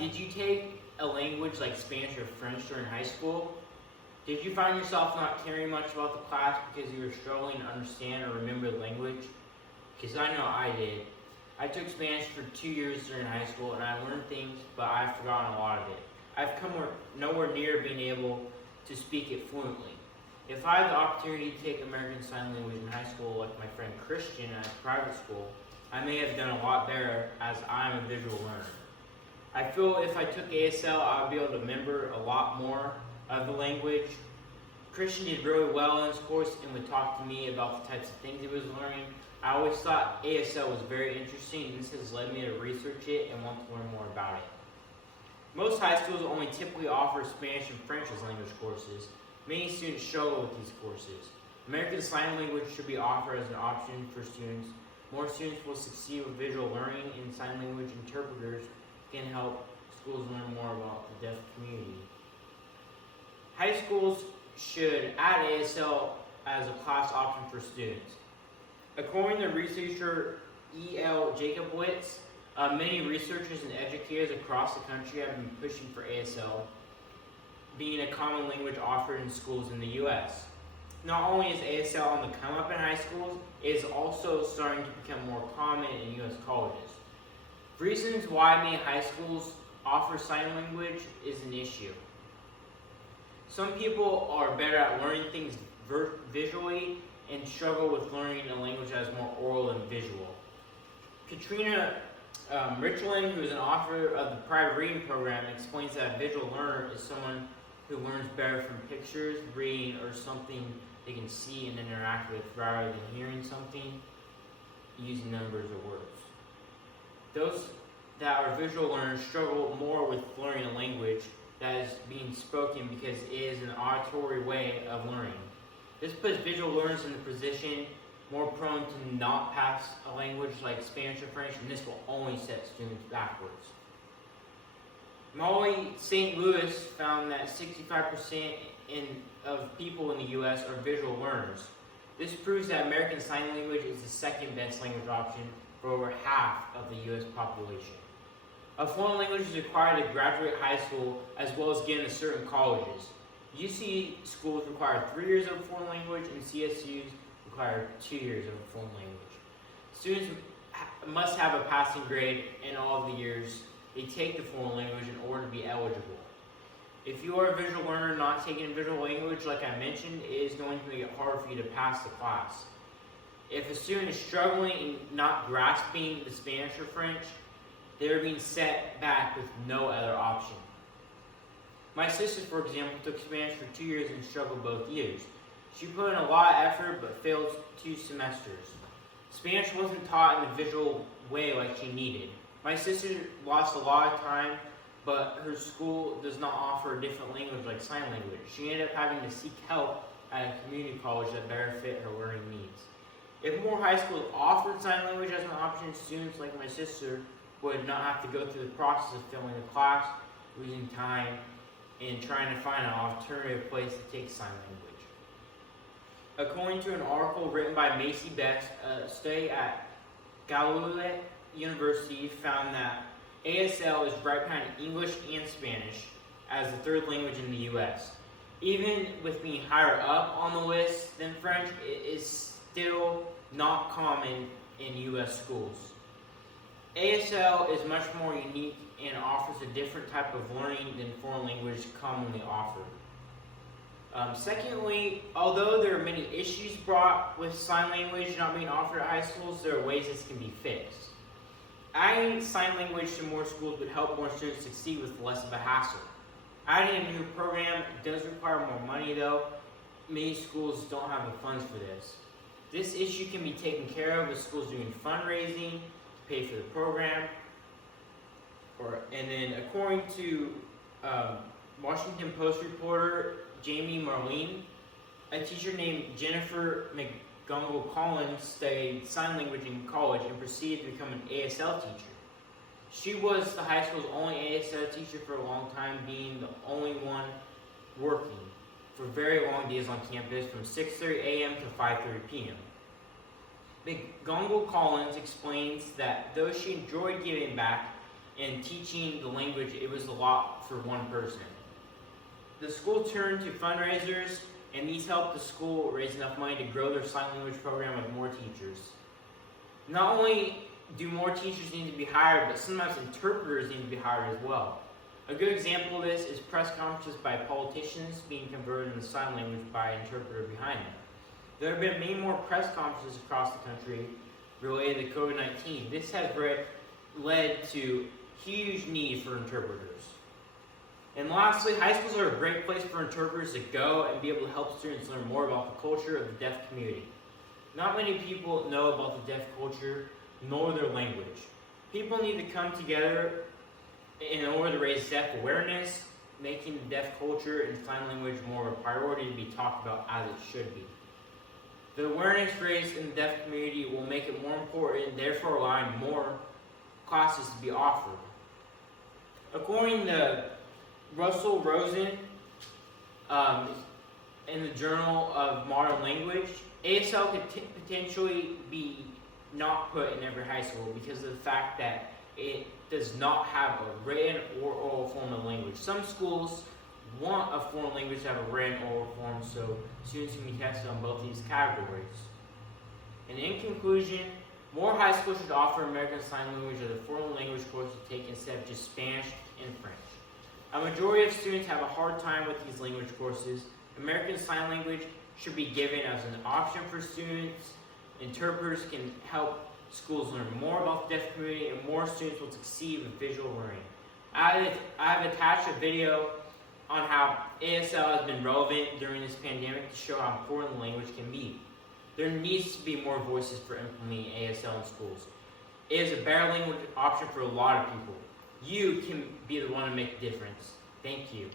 Did you take a language like Spanish or French during high school? Did you find yourself not caring much about the class because you were struggling to understand or remember the language? Because I know I did. I took Spanish for 2 years during high school and I learned things, but I've forgotten a lot of it. I've come nowhere near being able to speak it fluently. If I had the opportunity to take American Sign Language in high school like my friend Christian at private school, I may have done a lot better as I'm a visual learner. I feel if I took ASL, I would be able to remember a lot more of the language. Christian did really well in his course and would talk to me about the types of things he was learning. I always thought ASL was very interesting, and this has led me to research it and want to learn more about it. Most high schools only typically offer Spanish and French as language courses. Many students struggle with these courses. American Sign Language should be offered as an option for students. More students will succeed with visual learning, and sign language interpreters can help schools learn more about the deaf community. High schools should add ASL as a class option for students. According to researcher E.L. Jacobowitz, many researchers and educators across the country have been pushing for ASL being a common language offered in schools in the U.S. Not only is ASL on the come up in high schools, it is also starting to become more common in U.S. colleges. Reasons why many high schools offer sign language is an issue. Some people are better at learning things visually and struggle with learning a language that is more oral than visual. Katrina Richland, who is an author of the private reading program, explains that a visual learner is someone who learns better from pictures, reading, or something they can see and interact with rather than hearing something using numbers or words. Those that are visual learners struggle more with learning a language that is being spoken because it is an auditory way of learning. This puts visual learners in the position more prone to not pass a language like Spanish or French, and this will only set students backwards. Molly St. Louis found that 65% of people in the U.S. are visual learners. This proves that American Sign Language is the second best language option for over half of the U.S. population. A foreign language is required to graduate high school as well as get into certain colleges. UC schools require 3 years of a foreign language and CSUs require 2 years of a foreign language. Students must have a passing grade in all of the years they take the foreign language in order to be eligible. If you are a visual learner not taking a visual language, like I mentioned, it is going to make it harder for you to pass the class. If a student is struggling and not grasping the Spanish or French, they are being set back with no other option. My sister, for example, took Spanish for 2 years and struggled both years. She put in a lot of effort but failed 2 semesters. Spanish wasn't taught in a visual way like she needed. My sister lost a lot of time, but her school does not offer a different language like sign language. She ended up having to seek help at a community college that better fit her learning needs. If more high schools offered sign language as an option, students like my sister would not have to go through the process of filling the class, losing time, and trying to find an alternative place to take sign language. According to an article written by Macy Best, a study at Gallaudet University found that ASL is right behind English and Spanish as the third language in the U.S. Even with being higher up on the list than French, it is still not common in U.S. schools. ASL is much more unique and offers a different type of learning than foreign language commonly offered. Secondly, although there are many issues brought with sign language not being offered at high schools, there are ways this can be fixed. Adding sign language to more schools would help more students succeed with less of a hassle. Adding a new program does require more money though. Many schools don't have the funds for this. This issue can be taken care of with schools doing fundraising to pay for the program. And then according to Washington Post reporter Jamie Marlene, a teacher named Jennifer McGonagall-Collins studied sign language in college and proceeded to become an ASL teacher. She was the high school's only ASL teacher for a long time, being the only one working for very long days on campus from 6:30 a.m. to 5:30 p.m. McGonagall-Collins explains that though she enjoyed giving back and teaching the language, it was a lot for one person. The school turned to fundraisers, and these helped the school raise enough money to grow their sign language program with more teachers. Not only do more teachers need to be hired, but sometimes interpreters need to be hired as well. A good example of this is press conferences by politicians being converted into sign language by an interpreter behind them. There have been many more press conferences across the country related to COVID-19. This has led to huge need for interpreters. And lastly, high schools are a great place for interpreters to go and be able to help students learn more about the culture of the deaf community. Not many people know about the deaf culture nor their language. People need to come together in order to raise deaf awareness, making the deaf culture and sign language more of a priority to be talked about as it should be. The awareness raised in the deaf community will make it more important, therefore allowing more classes to be offered. According to Russell Rosen, in the Journal of Modern Language, ASL could potentially be not put in every high school because of the fact that it does not have a written or oral form of language. Some schools want a foreign language to have a written or oral form, so students can be tested on both these categories. And in conclusion, more high schools should offer American Sign Language as a foreign language course to take instead of just Spanish and French. A majority of students have a hard time with these language courses. American Sign Language should be given as an option for students. Interpreters can help schools learn more about the deaf community, and more students will succeed with visual learning. I've attached a video on how ASL has been relevant during this pandemic to show how important the language can be. There needs to be more voices for implementing ASL in schools. It is a better language option for a lot of people. You can be the one to make a difference. Thank you.